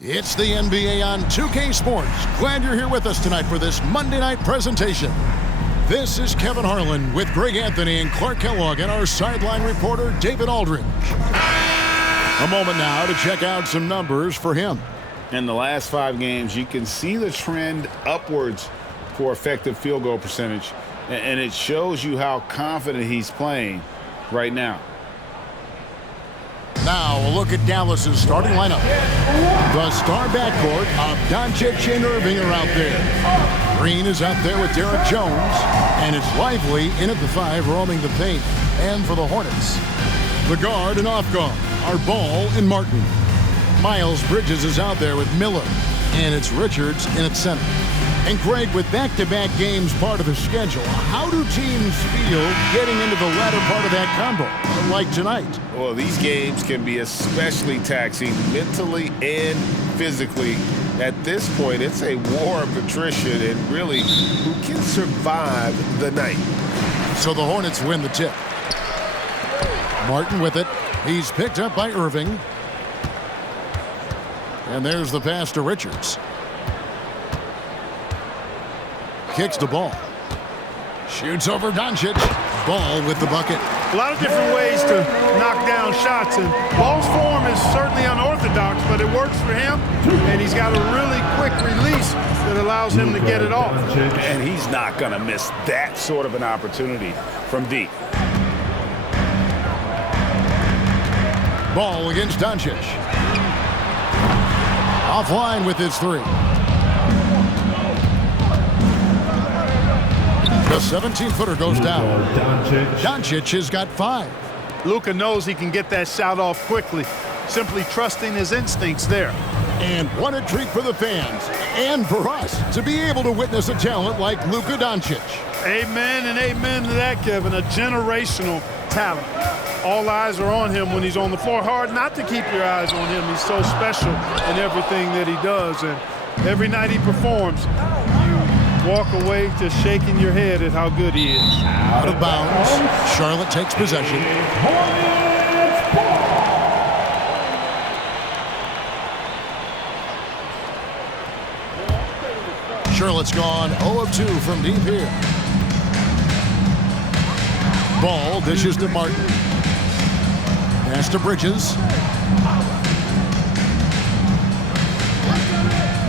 It's the NBA on 2K Sports. Glad you're here with us tonight for this Monday night presentation. This is Kevin Harlan with Greg Anthony and Clark Kellogg and our sideline reporter, David Aldridge. A moment now to check out some numbers for him. In the last 5 games, you can see the trend upwards for effective field goal percentage, and it shows you how confident he's playing right now. Now a look at Dallas's starting lineup. The star backcourt of Doncic and Irving are out there. Green is out there with Derek Jones, and it's Lively in at the 5 roaming the paint. And for the Hornets, the guard and off guard are Ball and Martin. Miles Bridges is out there with Miller, and it's Richards in at center. And Greg, with back-to-back games part of the schedule, how do teams feel getting into the latter part of that combo, like tonight? Well, these games can be especially taxing mentally and physically. At this point, it's a war of attrition, and really, who can survive the night? So the Hornets win the tip. Martin with it. He's picked up by Irving. And there's the pass to Richards. Kicks the ball. Shoots over Doncic. Ball with the bucket. A lot of different ways to knock down shots, and Ball's form is certainly unorthodox, but it works for him, and he's got a really quick release that allows him to get it off. And he's not going to miss that sort of an opportunity from deep. Ball against Doncic. Offline with his 3. The 17-footer goes down. Doncic has got 5. Luka knows he can get that shot off quickly, simply trusting his instincts there. And what a treat for the fans and for us to be able to witness a talent like Luka Doncic. Amen and amen to that, Kevin. A generational talent. All eyes are on him when he's on the floor. Hard not to keep your eyes on him. He's so special in everything that he does. And every night he performs, you walk away just shaking your head at how good he is. Out of bounds. Charlotte takes possession. Charlotte's gone 0 of 2 from deep here. Ball dishes to Martin. Pass to Bridges.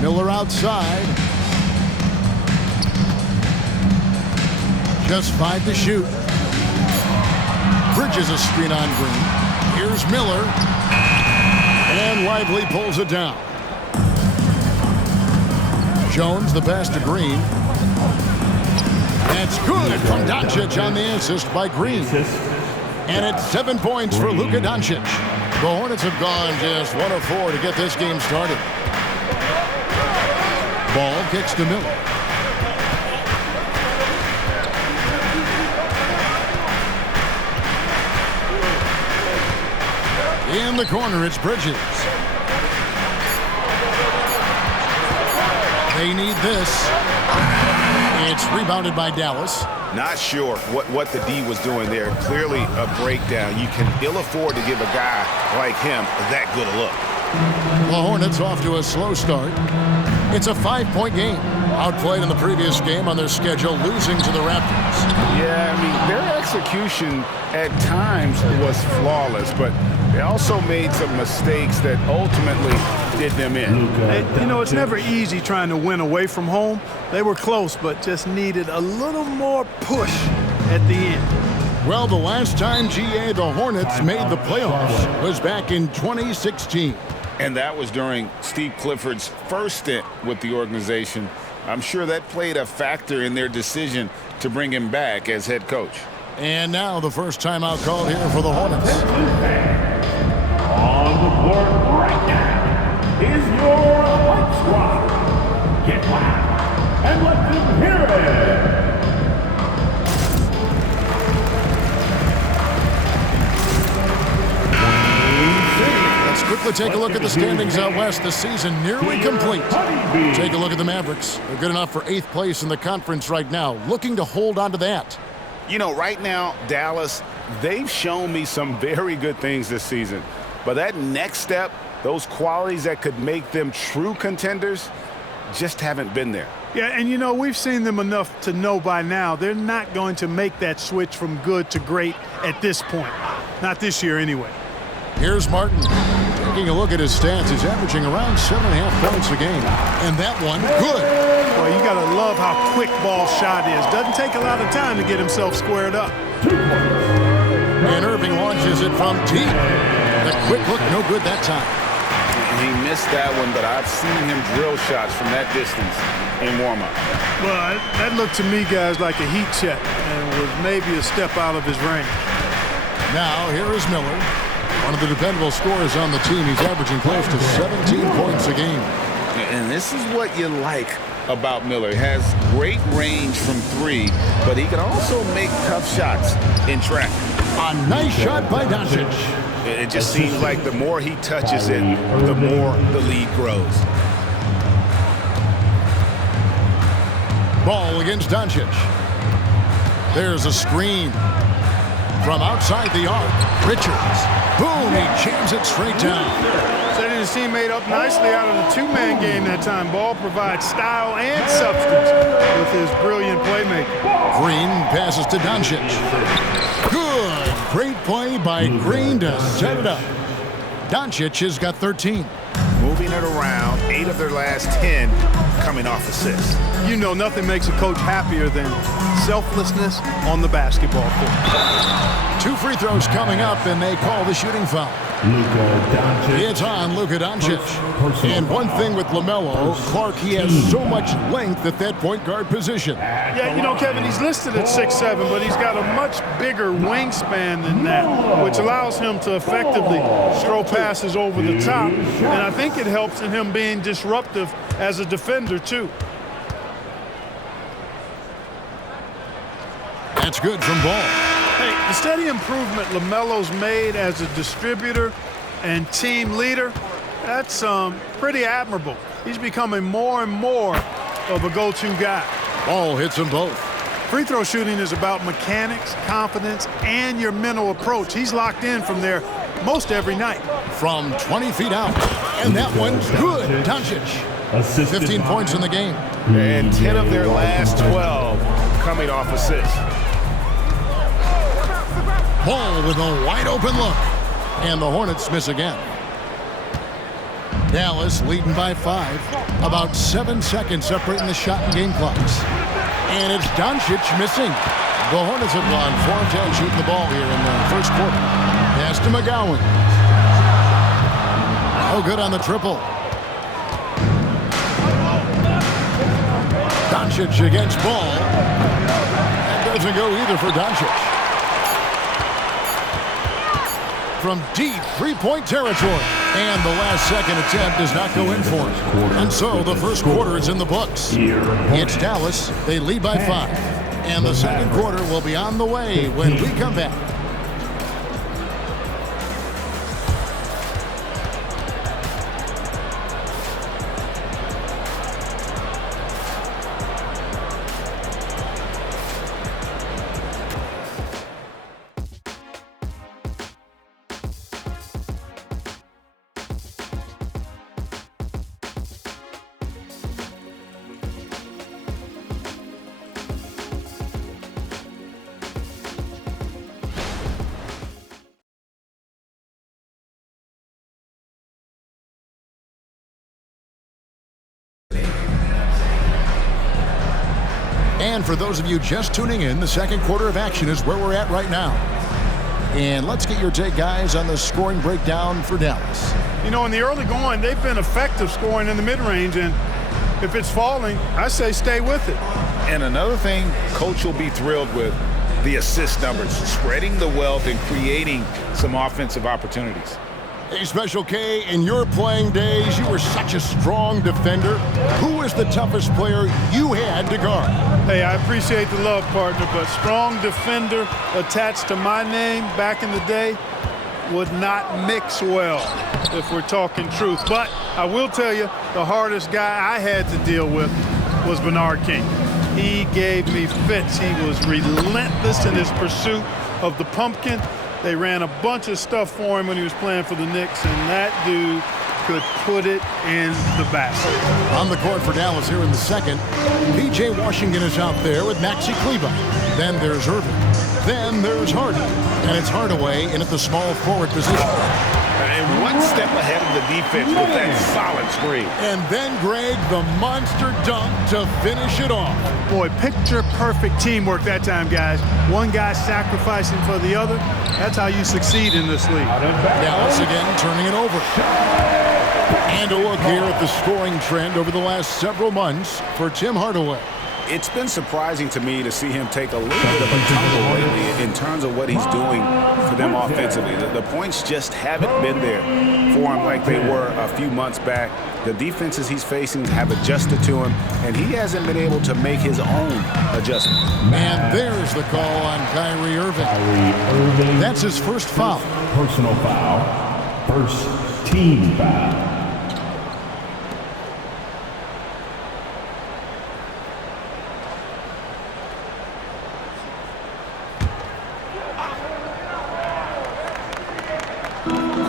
Miller outside. Just 5 to shoot. Bridges a screen on Green. Here's Miller. And Lively pulls it down. Jones the pass to Green. That's good from Doncic on the assist by Green. And it's 7 points for Luka Doncic. The Hornets have gone just 1 of 4 to get this game started. Ball kicks to Miller. In the corner, it's Bridges. They need this. It's rebounded by Dallas. Not sure what the D was doing there. Clearly a breakdown. You can ill afford to give a guy like him that good a look. The Hornets off to a slow start. It's a 5-point game. Outplayed in the previous game on their schedule, losing to the Raptors. Yeah, I mean, their execution at times was flawless, but they also made some mistakes that ultimately did them in. And, you know, it's never easy trying to win away from home. They were close, but just needed a little more push at the end. Well, the last time, GA, the Hornets made the playoffs was back in 2016. And that was during Steve Clifford's first stint with the organization. I'm sure that played a factor in their decision to bring him back as head coach. And now the first timeout called here for the Hornets. On the court right now is your White Squad. Get loud and let them hear it. Let's quickly take a look at the standings out west. The season nearly complete. Take a look at the Mavericks. They're good enough for 8th place in the conference right now, looking to hold on to that. You know, right now, Dallas, they've shown me some very good things this season. But that next step, those qualities that could make them true contenders, just haven't been there. Yeah, and you know, we've seen them enough to know by now they're not going to make that switch from good to great at this point. Not this year anyway. Here's Martin. Taking a look at his stats, he's averaging around 7.5 points a game. And that one, good. Well, you got to love how quick ball shot is. Doesn't take a lot of time to get himself squared up. And Irving launches it from deep. The quick look, no good that time. He missed that one, but I've seen him drill shots from that distance in warm-up. Well, that looked to me, guys, like a heat check and was maybe a step out of his range. Now, here is Miller. One of the dependable scorers on the team. He's averaging close to 17 points a game. And this is what you like about Miller. He has great range from 3, but he can also make tough shots in traffic. A nice shot by Doncic. It just seems like the more he touches it, the more the lead grows. Ball against Doncic. There's a screen. From outside the arc, Richards. Boom, he jams it straight down. Setting his teammate up nicely out of the two-man game that time. Ball provides style and substance with his brilliant playmaking. Green passes to Doncic. Good. Great play by Green to set it up. Doncic has got 13. Moving it around, 8 of their last 10 coming off assists. You know, nothing makes a coach happier than selflessness on the basketball court. 2 free throws coming up, and they call the shooting foul. It's on Luka Doncic. And one thing with LaMelo, Clark, he has so much length at that point guard position. Yeah, you know, Kevin, he's listed at 6'7", but he's got a much bigger wingspan than that, which allows him to effectively throw passes over the top. And I think it helps in him being disruptive as a defender, too. That's good from Ball. Hey, the steady improvement LaMelo's made as a distributor and team leader, that's pretty admirable. He's becoming more and more of a go-to guy. Ball hits them both. Free throw shooting is about mechanics, confidence, and your mental approach. He's locked in from there most every night. From 20 feet out. And that one's good. Doncic. 15 points in the game. And 10 of their last 12 coming off assists. Ball with a wide open look. And the Hornets miss again. Dallas leading by 5. About 7 seconds separating the shot and game clocks. And it's Doncic missing. The Hornets have gone 4 of 10 shooting the ball here in the first quarter. Pass to McGowan. No good on the triple. Doncic against Ball. That doesn't go either for Doncic. From deep three-point territory. And the last second attempt does not go in for it. And so the first quarter is in the books. It's Dallas. They lead by 5. And the second quarter will be on the way when we come back. And for those of you just tuning in, the second quarter of action is where we're at right now. And let's get your take, guys, on the scoring breakdown for Dallas. You know, in the early going, they've been effective scoring in the mid-range, and if it's falling, I say stay with it. And another thing Coach will be thrilled with, the assist numbers, spreading the wealth and creating some offensive opportunities. Hey, Special K, in your playing days, you were such a strong defender. Who was the toughest player you had to guard? Hey, I appreciate the love, partner, but strong defender attached to my name back in the day would not mix well, if we're talking truth. But I will tell you, the hardest guy I had to deal with was Bernard King. He gave me fits. He was relentless in his pursuit of the pumpkin. They ran a bunch of stuff for him when he was playing for the Knicks, and that dude could put it in the basket. On the court for Dallas here in the second, P.J. Washington is out there with Maxi Kleber. Then there's Irving. Then there's Harden. And it's Hardaway in at the small forward position. And one step ahead of the defense with that solid screen. And then, Greg, the monster dunk to finish it off. Boy, picture-perfect teamwork that time, guys. One guy sacrificing for the other. That's how you succeed in this league. Dallas again turning it over. And a look here at the scoring trend over the last several months for Tim Hardaway. It's been surprising to me to see him take a little bit of a tumble lately in terms of what he's doing for them offensively. The points just haven't been there for him like they were a few months back. The defenses he's facing have adjusted to him, and he hasn't been able to make his own adjustment. And there's the call on Kyrie Irving. That's his first foul. Personal foul. First team foul.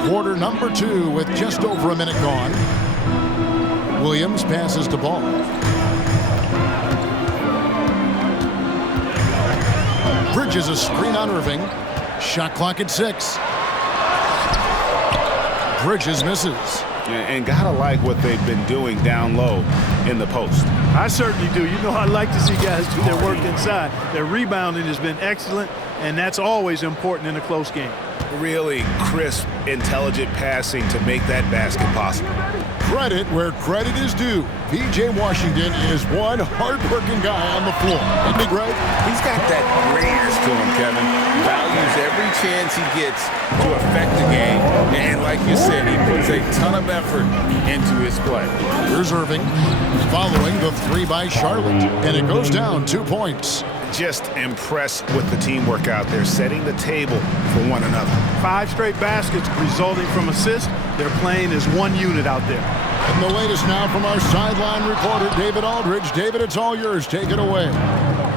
Quarter number 2 with just over a minute gone. Williams passes to Ball. Bridges a screen on Irving. Shot clock at 6. Bridges misses. And gotta like what they've been doing down low in the post. I certainly do. You know, I like to see guys do their work inside. Their rebounding has been excellent, and that's always important in a close game. Really crisp, intelligent passing to make that basket possible. Credit where credit is due. P.J. Washington is one hard-working guy on the floor. Isn't he, Greg? He's got that grittiness to him, Kevin. Values every chance he gets to affect the game. And like you said, he puts a ton of effort into his play. Here's Irving following the 3 by Charlotte. And it goes down 2 points. Just impressed with the teamwork out there, setting the table for one another. 5 straight baskets resulting from assists. They're playing as one unit out there. And the latest now from our sideline reporter, David Aldridge. David, it's all yours. Take it away.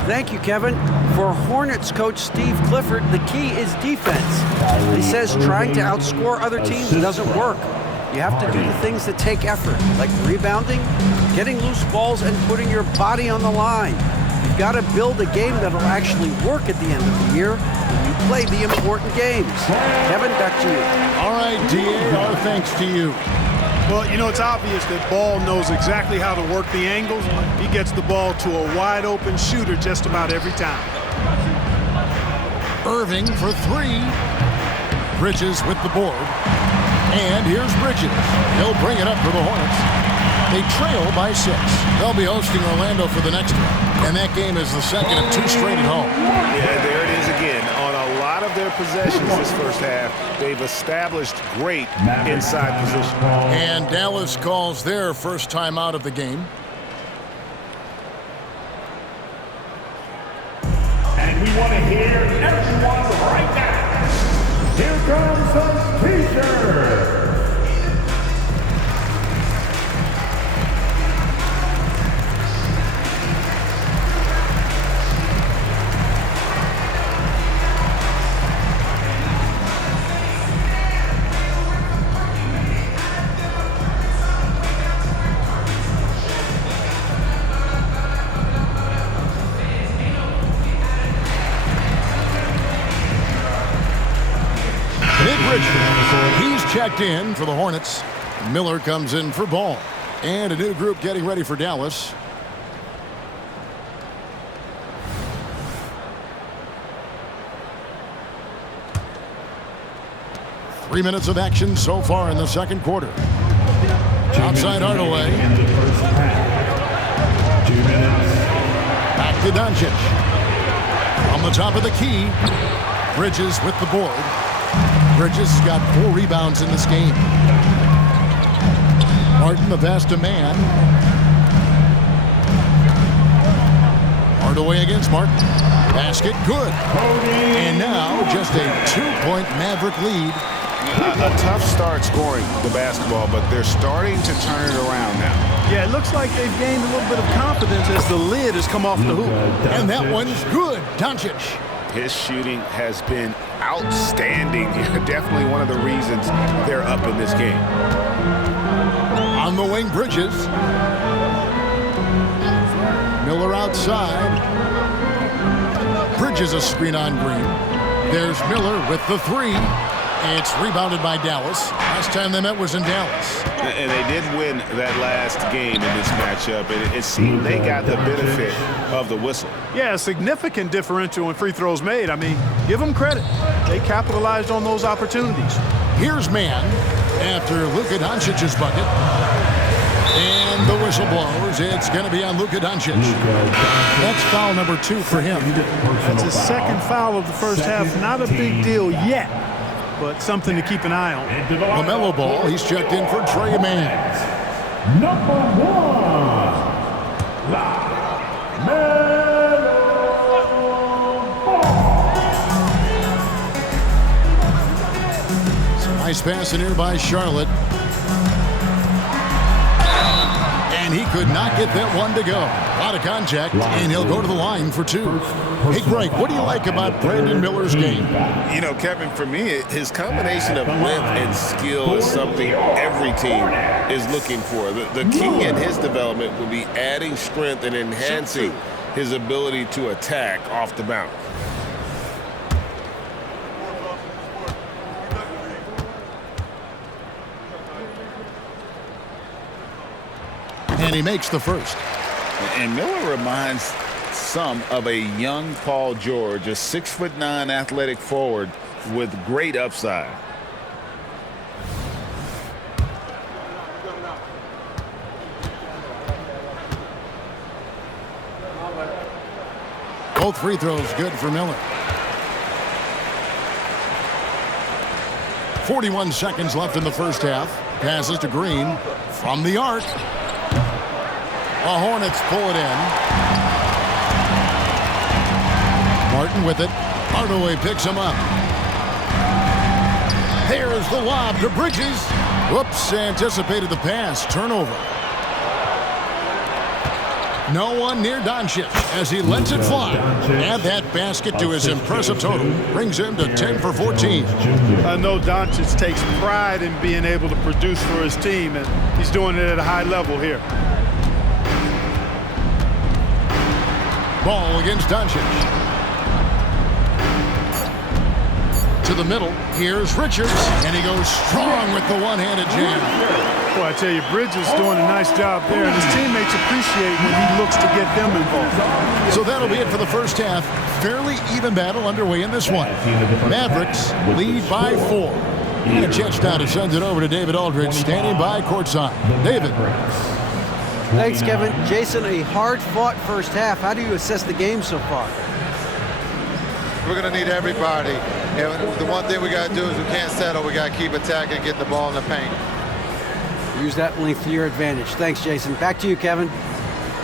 Thank you, Kevin. For Hornets coach Steve Clifford, the key is defense. He says trying to outscore other teams doesn't work. You have to do the things that take effort, like rebounding, getting loose balls, and putting your body on the line. You've got to build a game that'll actually work at the end of the year when you play the important games. Kevin, back to you. All right, D.A., our thanks to you. Well, you know, it's obvious that Ball knows exactly how to work the angles. He gets the ball to a wide-open shooter just about every time. Irving for 3. Bridges with the board. And here's Bridges. He'll bring it up for the Hornets. They trail by 6. They'll be hosting Orlando for the next one. And that game is the second of 2 straight at home. Yeah, there it is again. On a lot of their possessions this first half, they've established great inside position. And Dallas calls their first time out of the game. And we want to hear everyone right now. Here comes the teacher. He's checked in for the Hornets. Miller comes in for Ball. And a new group getting ready for Dallas. Three minutes of action so far in the second quarter. Outside Hardaway. In the first half. 2 minutes. Back to Doncic. On the top of the key. Bridges with the board. Bridges has got 4 rebounds in this game. Martin, the pass to man. Hardaway against Martin. Basket, good. And now just a 2-point Maverick lead. A tough start scoring the basketball, but they're starting to turn it around now. Yeah, it looks like they've gained a little bit of confidence as the lid has come off the hoop. And that one's good. Doncic. His shooting has been outstanding. Definitely one of the reasons they're up in this game. On the wing, Bridges. Miller outside. Bridges a screen on Green. There's Miller with the 3. It's rebounded by Dallas. Last time they met was in Dallas. And they did win that last game in this matchup. And it seemed they got the benefit of the whistle. Yeah, a significant differential in free throws made. I mean, give them credit. They capitalized on those opportunities. Here's man after Luka Doncic's bucket. And the whistle blows. It's going to be on Luka Doncic. That's foul number 2 for him. That's his second foul of the first half. Not a big deal yet, but something to keep an eye on. LaMelo Ball, he's checked in for Trey Mann. Number 1, Nice pass in here by Charlotte. And he could not get that one to go. A lot of contact, and he'll go to the line for 2. Hey, Greg, what do you like about Brandon Miller's game? You know, Kevin, for me, his combination of length and skill is something every team is looking for. The key in his development will be adding strength and enhancing his ability to attack off the bounce. And he makes the first. And Miller reminds some of a young Paul George, a 6'9" athletic forward with great upside. Both free throws good for Miller. 41 seconds left in the first half. Passes to Green from the arc. The Hornets pull it in. Martin with it. Hardaway picks him up. There's the lob to Bridges. Whoops, anticipated the pass. Turnover. No one near Doncic as he lets it fly. Add that basket to his impressive total. Brings him to 10 for 14. I know Doncic takes pride in being able to produce for his team, and he's doing it at a high level here. Ball against Doncic. To the middle. Here's Richards. And he goes strong with the one-handed jam. Boy, I tell you, Bridges doing a nice job there, and his teammates appreciate when he looks to get them involved. So that'll be it for the first half. Fairly even battle underway in this one. Mavericks lead by 4. And a chance now to send it over to David Aldridge, standing by courtside. David. Thanks, Kevin. Jason, a hard-fought first half. How do you assess the game so far? We're going to need everybody. And the one thing we got to do is we can't settle. We got to keep attacking and getting the ball in the paint. Use that length to your advantage. Thanks, Jason. Back to you, Kevin.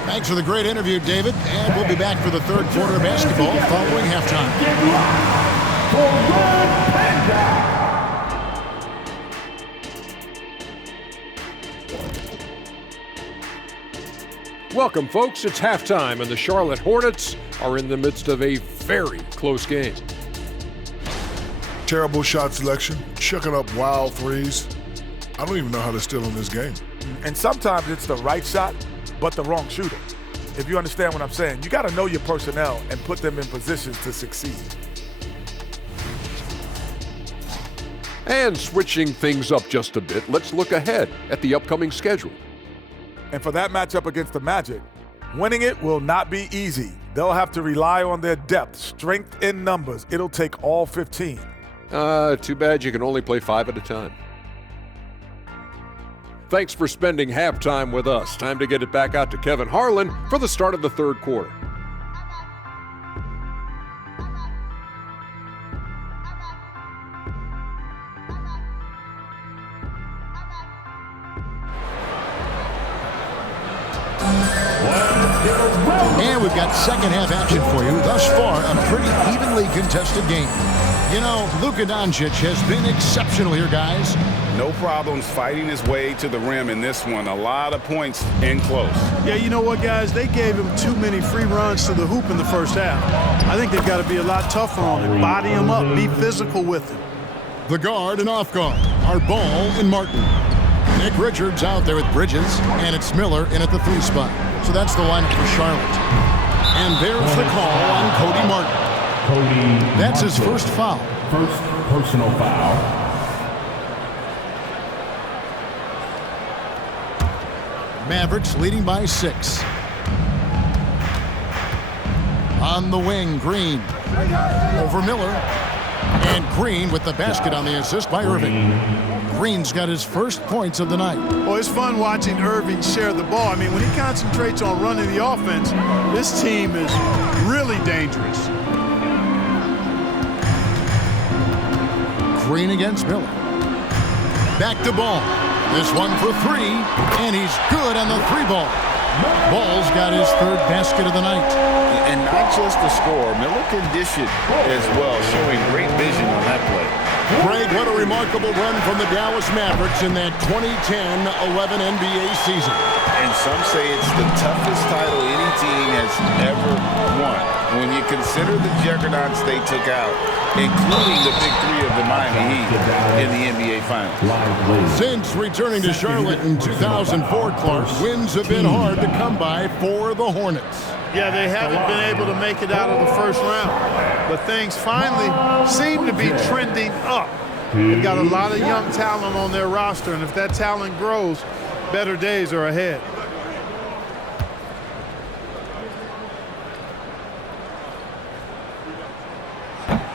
Thanks for the great interview, David. And we'll be back for the third quarter of basketball following halftime. Welcome, folks. It's halftime, and the Charlotte Hornets are in the midst of a very close game. Terrible shot selection, chucking up wild threes. I don't even know how they're still in this game. And sometimes it's the right shot, but the wrong shooter. If you understand what I'm saying, you got to know your personnel and put them in positions to succeed. And switching things up just a bit, let's look ahead at the upcoming schedule. And for that matchup against the Magic, winning it will not be easy. They'll have to rely on their depth, strength in numbers. It'll take all 15. Too bad you can only play 5 at a time. Thanks for spending halftime with us. Time to get it back out to Kevin Harlan for the start of the third quarter. And we've got second half action for you. Thus far, a pretty evenly contested game. You know, Luka Doncic has been exceptional here, guys. No problems fighting his way to the rim in this one. A lot of points in close. Yeah, you know what, guys? They gave him too many free runs to the hoop in the first half. I think they've got to be a lot tougher on him. Body him up. Be physical with him. The guard and off guard are Ball and Martin. Nick Richards out there with Bridges, and it's Miller in at the 3 spot. So that's the lineup for Charlotte. And there's the call on Cody Martin. That's his first foul. First personal foul. Mavericks leading by 6. On the wing, Green. Over Miller. And Green with the basket on the assist by Irving. Green's got his first points of the night. Well, it's fun watching Irving share the ball. I mean, when he concentrates on running the offense, this team is really dangerous. Green against Miller. Back to Ball. This one for 3, and he's good on the 3-ball. Ball's got his 3rd basket of the night. And not just the score, Miller can dish it as well, showing great vision on that play. Greg, what a remarkable run from the Dallas Mavericks in that 2010-11 NBA season. And some say it's the toughest title any team has ever won. When you consider the juggernauts they took out, including the big 3 of the Miami Heat in the NBA Finals. Since returning to Charlotte in 2004, Clark, wins have been hard to come by for the Hornets. Yeah, they haven't been able to make it out of the first round. But things finally seem to be trending up. They've got a lot of young talent on their roster, and if that talent grows, better days are ahead.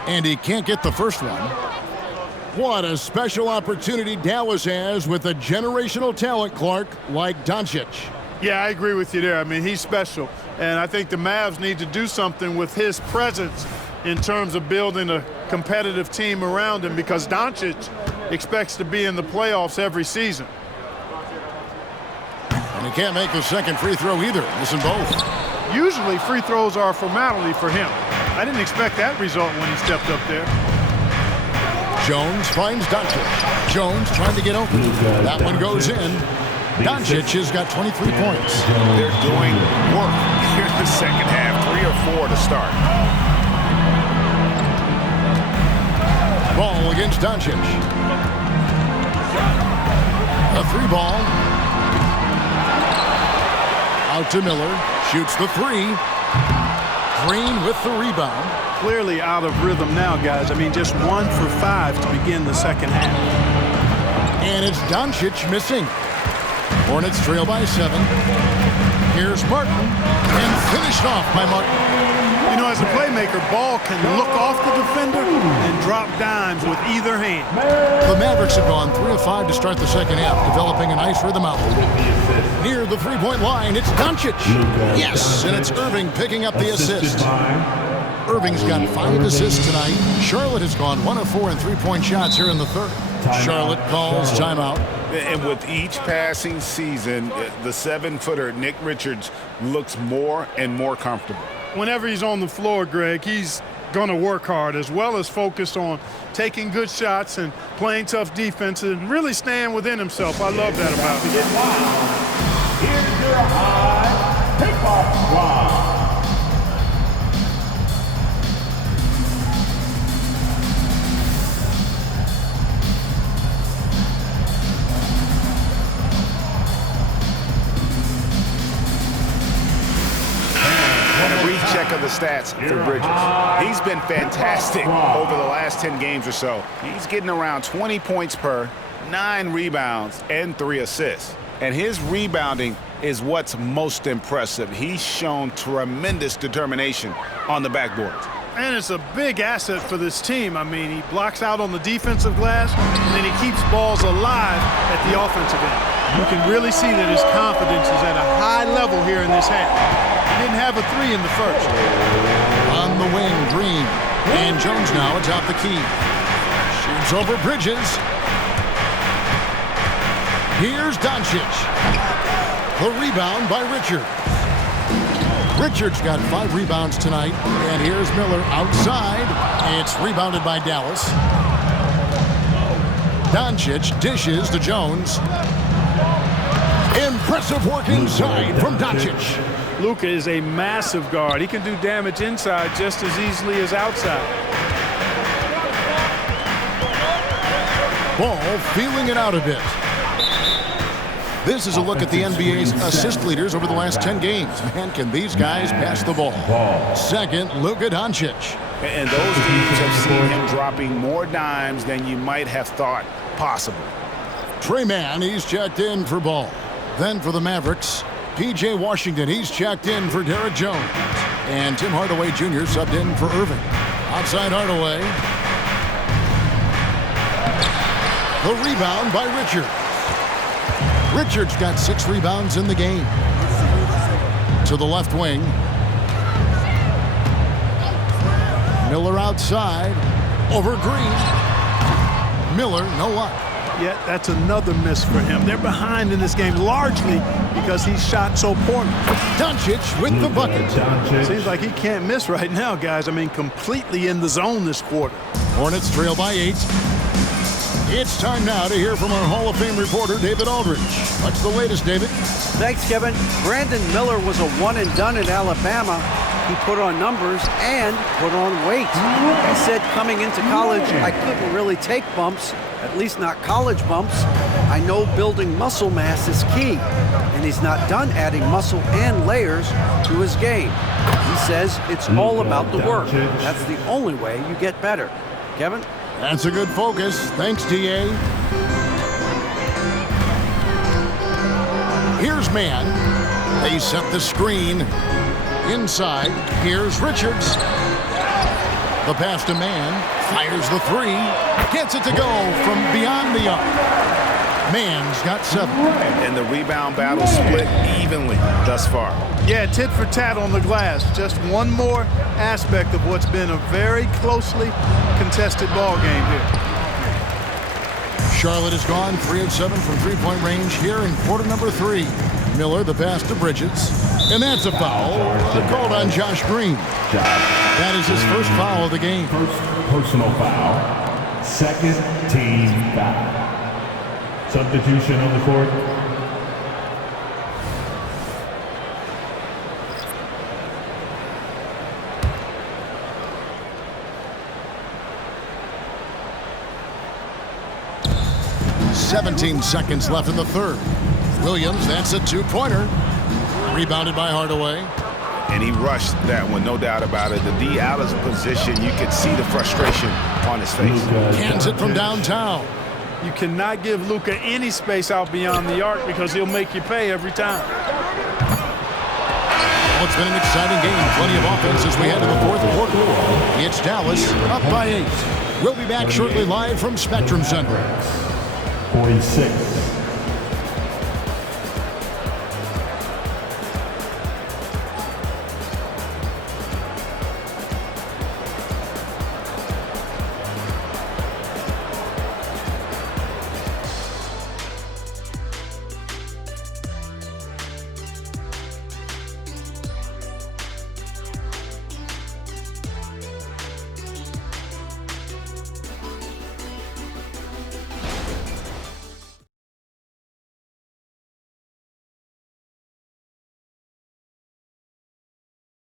And he can't get the first one. What a special opportunity Dallas has with a generational talent, Clark, like Doncic. Yeah, I agree with you there. I mean, he's special. And I think the Mavs need to do something with his presence in terms of building a competitive team around him, because Doncic expects to be in the playoffs every season. And he can't make the second free throw either. Missing both. Usually free throws are a formality for him. I didn't expect that result when he stepped up there. Jones finds Doncic. Jones trying to get open. That one goes in. Doncic has got 23 points. They're doing work here in the second half. 3 or 4 to start. Ball against Doncic. A 3-ball. Out to Miller. Shoots the 3. Green with the rebound. Clearly out of rhythm now, guys. I mean, just 1 for 5 to begin the second half. And it's Doncic missing. Hornets trail by 7. Here's Martin, and finished off by Martin. You know, as a playmaker, Ball can look off the defender and drop dimes with either hand. The Mavericks have gone 3 of 5 to start the second half, developing a nice rhythm out. Near the 3-point line, it's Doncic. Yes, and it's Irving picking up the assist. Irving's got 5 assists tonight. Charlotte has gone 1 of 4 in 3-point shots here in the 3rd. Charlotte calls timeout. And with each passing season, the 7-footer Nick Richards looks more and more comfortable. Whenever he's on the floor, Greg, he's going to work hard, as well as focus on taking good shots and playing tough defense and really staying within himself. I love that about him. Here's your high pickoff squad. Check of the stats for Bridges. He's been fantastic over the last 10 games or so. He's getting around 20 points per, 9 rebounds, and 3 assists. And his rebounding is what's most impressive. He's shown tremendous determination on the backboard. And it's a big asset for this team. I mean, he blocks out on the defensive glass, and then he keeps balls alive at the offensive end. You can really see that his confidence is at a high level here in this half. He didn't have a 3 in the first. On the wing, Green. And Jones now atop the key. Shoots over Bridges. Here's Doncic. The rebound by Richards. Richards got 5 rebounds tonight. And here's Miller outside. It's rebounded by Dallas. Doncic dishes to Jones. Impressive work inside from Doncic. Luka is a massive guard. He can do damage inside just as easily as outside. Ball feeling it out a bit. This is a look at the NBA's assist leaders over the last 10 games. Man, can these guys pass the ball? Second, Luka Doncic. And those teams have seen him dropping more dimes than you might have thought possible. Trey Mann, he's checked in for Ball. Then for the Mavericks, P.J. Washington, he's checked in for Derek Jones. And Tim Hardaway Jr. subbed in for Irving. Outside Hardaway. The rebound by Richards. Richards got 6 rebounds in the game. To the left wing. Miller outside. Over Green. Miller, no luck. Yeah, that's another miss for him. They're behind in this game largely because he shot so poorly. Doncic with the bucket. Seems like he can't miss right now, guys. I mean, completely in the zone this quarter. Hornets trail by 8. It's time now to hear from our Hall of Fame reporter, David Aldridge. What's the latest, David? Thanks, Kevin. Brandon Miller was a one-and-done in Alabama. He put on numbers and put on weight. He said coming into college, I couldn't really take bumps, at least not college bumps. I know building muscle mass is key, and he's not done adding muscle and layers to his game. He says it's all about the work. That's the only way you get better. Kevin? That's a good focus. Thanks, D.A. Here's Mann. They set the screen. Inside, here's Richards. The pass to Mann. Fires the 3. Gets it to go from beyond the arc. Mann's got 7. And the rebound battle split evenly thus far. Yeah, tit for tat on the glass. Just one more aspect of what's been a very closely contested ball game here. Charlotte is gone 3 of 7 from three-point range here in quarter number 3. Miller, the pass to Bridges. And that's a foul called on Josh Green. That is his first foul of the game. First personal foul. Second team foul. Substitution on the court. "17 seconds left in the third. Williams, that's a 2-pointer. Rebounded by Hardaway. And he rushed that one, no doubt about it. The D out of position, you could see the frustration on his face. Cans it from downtown. You cannot give Luka any space out beyond the arc because he'll make you pay every time. Well, it's been an exciting game. Plenty of offense as we head to the fourth quarter. It's Dallas up by 8. We'll be back shortly live from Spectrum Center. 46.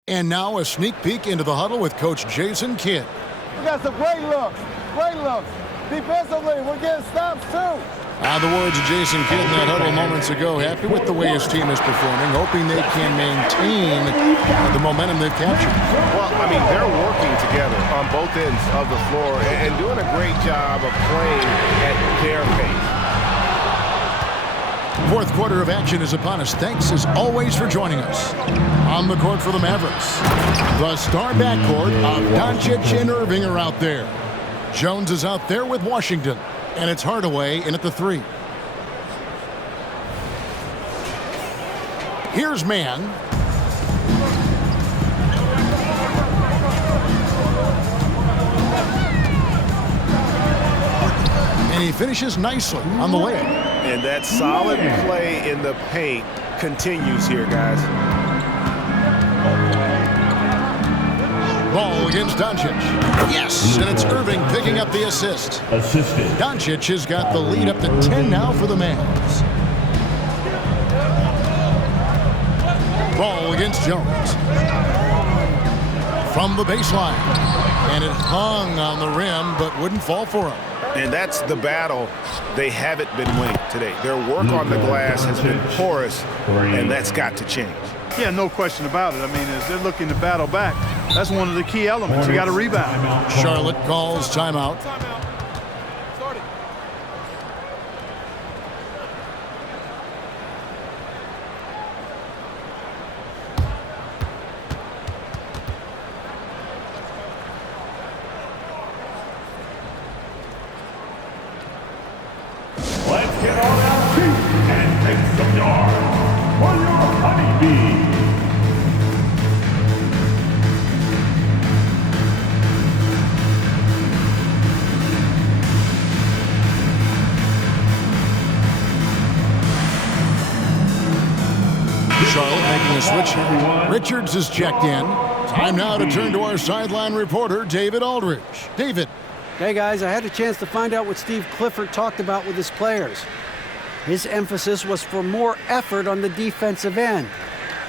And now a sneak peek into the huddle with Coach Jason Kidd. We got some great looks. Great looks. Defensively, we're getting stops too. The words of Jason Kidd in that huddle moments ago. Happy with the way his team is performing, hoping they can maintain the momentum they've captured. Well, I mean, they're working together on both ends of the floor and doing a great job of playing at their pace. Fourth quarter of action is upon us. Thanks, as always, for joining us. On the court for the Mavericks, the star backcourt of Doncic and Irving are out there. Jones is out there with Washington, and it's Hardaway in at the 3. Here's Mann. And he finishes nicely on the layup. And that solid play in the paint continues here, guys. Ball against Doncic. Yes, and it's Irving picking up the assist. Doncic has got the lead up to 10 now for the Mavs. Ball against Jones. From the baseline. And it hung on the rim, but wouldn't fall for him. And that's the battle they haven't been winning today. Their work on the glass has been porous, and that's got to change. Yeah, no question about it. I mean, as they're looking to battle back, that's one of the key elements. You got to rebound. Charlotte calls timeout. Let's get on our feet and take some yards for your honeybee. Charlotte making a switch here. Richards is checked in. Time now to turn to our sideline reporter, David Aldridge. David. Hey, guys, I had a chance to find out what Steve Clifford talked about with his players. His emphasis was for more effort on the defensive end.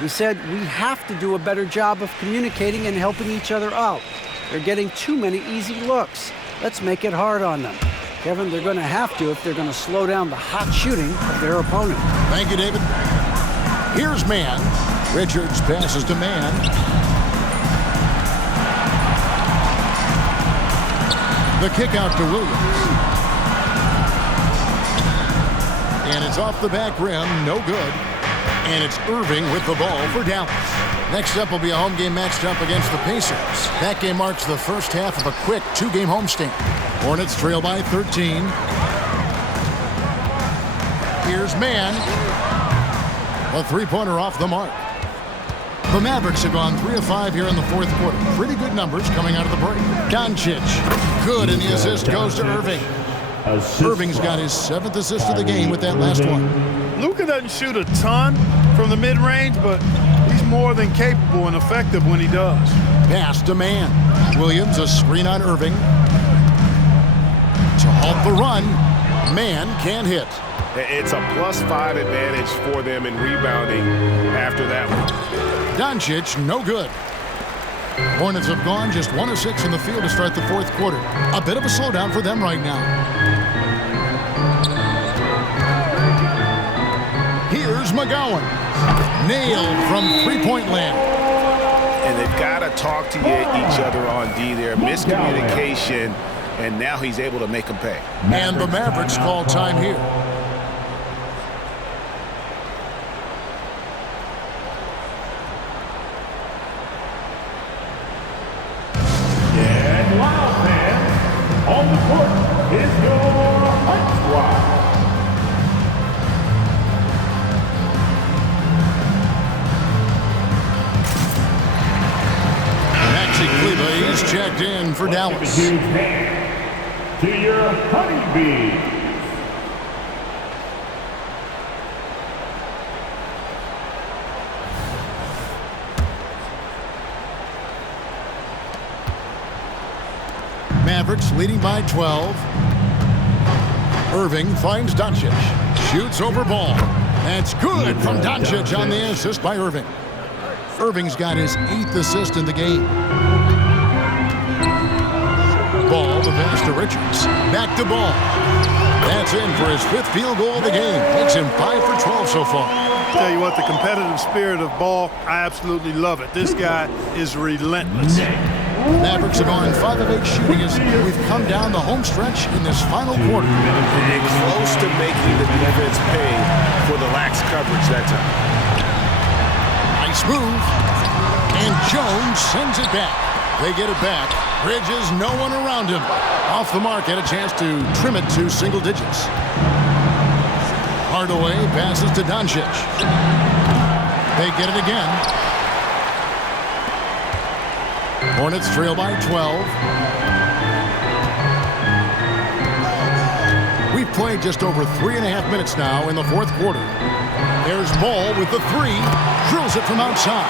He said we have to do a better job of communicating and helping each other out. They're getting too many easy looks. Let's make it hard on them. Kevin, they're going to have to if they're going to slow down the hot shooting of their opponent. Thank you, David. Here's Man. Richards passes to Man. The kick out to Williams. And it's off the back rim, no good. And it's Irving with the ball for Dallas. Next up will be a home game matched up against the Pacers. That game marks the first half of a quick two-game homestand. Hornets trail by 13. Here's Man. A three-pointer off the mark. The Mavericks have gone 3 of 5 here in the fourth quarter. Pretty good numbers coming out of the break. Doncic, good, and the assist goes to Irving. Irving's got his 7th assist of the game with that last one. Luka doesn't shoot a ton from the mid-range, but he's more than capable and effective when he does. Pass to Man. Williams, a screen on Irving. To halt the run, Man can't hit. It's a +5 advantage for them in rebounding after that one. Doncic, no good. Hornets have gone just 1 of 6 in the field to start the fourth quarter. A bit of a slowdown for them right now. Here's McGowan. Nailed from three-point land. And they've got to talk to each other on D there. Miscommunication, and now he's able to make them pay. And the Mavericks call time here. On the court is your Hunt Squad. Maxi Kleber is checked in for Dallas. Huge hand to your honeybees. Mavericks leading by 12. Irving finds Doncic. Shoots over Ball. That's good from Doncic on the assist by Irving. Irving's got his 8th assist in the game. Ball, the pass to Richards. Back to Ball. That's in for his 5th field goal of the game. Makes him 5 for 12 so far. Tell you what, the competitive spirit of Ball, I absolutely love it. This guy is relentless. Mavericks have gone 5 of 8 shooting as we've come down the home stretch in this final quarter. And close to making the defense pay for the lax coverage that time. Nice move. And Jones sends it back. They get it back. Bridges, no one around him. Off the mark, had a chance to trim it to single digits. Hardaway passes to Doncic. They get it again. Hornets trail by 12. We've played just over 3.5 minutes now in the fourth quarter. There's Ball with the 3. Drills it from outside.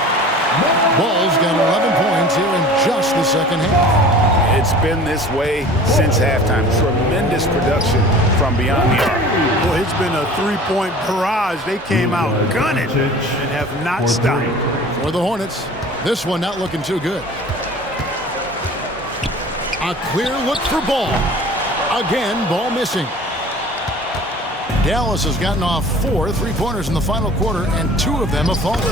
Ball's got 11 points here in just the second half. It's been this way since halftime. Tremendous production from beyond the arc. Well, it's been a three-point barrage. They came out gunning and have not stopped. For the Hornets, this one not looking too good. A clear look for Ball. Again, Ball missing. Dallas has gotten off 4 three-pointers in the final quarter, and 2 of them have fallen.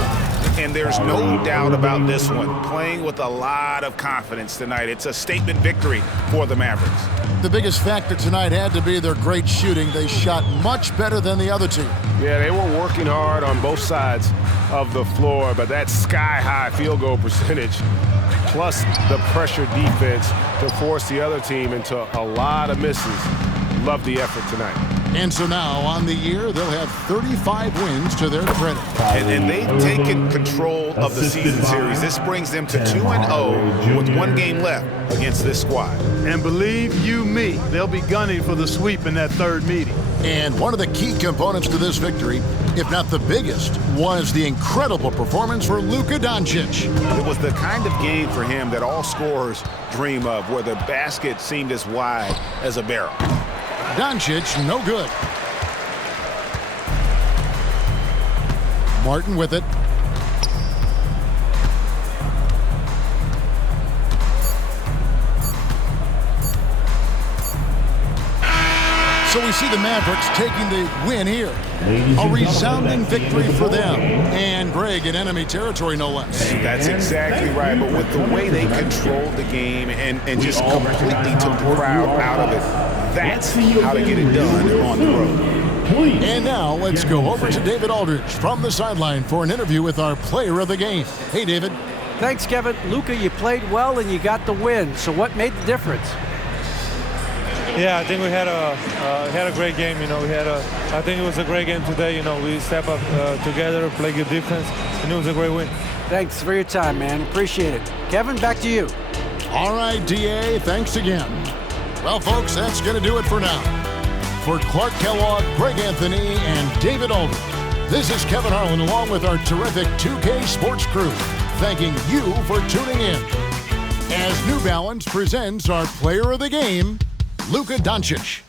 And there's no doubt about this one. Playing with a lot of confidence tonight. It's a statement victory for the Mavericks. The biggest factor tonight had to be their great shooting. They shot much better than the other two. Yeah, they were working hard on both sides of the floor, but that sky-high field goal percentage plus the pressure defense to force the other team into a lot of misses. Love the effort tonight. And so now, on the year, they'll have 35 wins to their credit. And they've taken control of the season series. This brings them to 2-0 with 1 game left against this squad. And believe you me, they'll be gunning for the sweep in that third meeting. And one of the key components to this victory, if not the biggest, was the incredible performance for Luka Doncic. It was the kind of game for him that all scorers dream of, where the basket seemed as wide as a barrel. Doncic, no good. Martin with it. So we see the Mavericks taking the win here. A resounding victory for them. And Greg in enemy territory, no less. That's exactly right. But with the way they controlled the game and just completely took the crowd out of it, that's how to get it done on the road. And now let's go over to David Aldridge from the sideline for an interview with our player of the game. Hey, David. Thanks, Kevin. Luka, you played well and you got the win. So what made the difference? Yeah, I think we had a great game. You know, I think it was a great game today. You know, we step up together, play good defense, and it was a great win. Thanks for your time, man. Appreciate it. Kevin, back to you. All right, DA, thanks again. Well, folks, that's going to do it for now. For Clark Kellogg, Greg Anthony, and David Aldridge, this is Kevin Harlan along with our terrific 2K Sports crew, thanking you for tuning in. As New Balance presents our player of the game, Luka Doncic.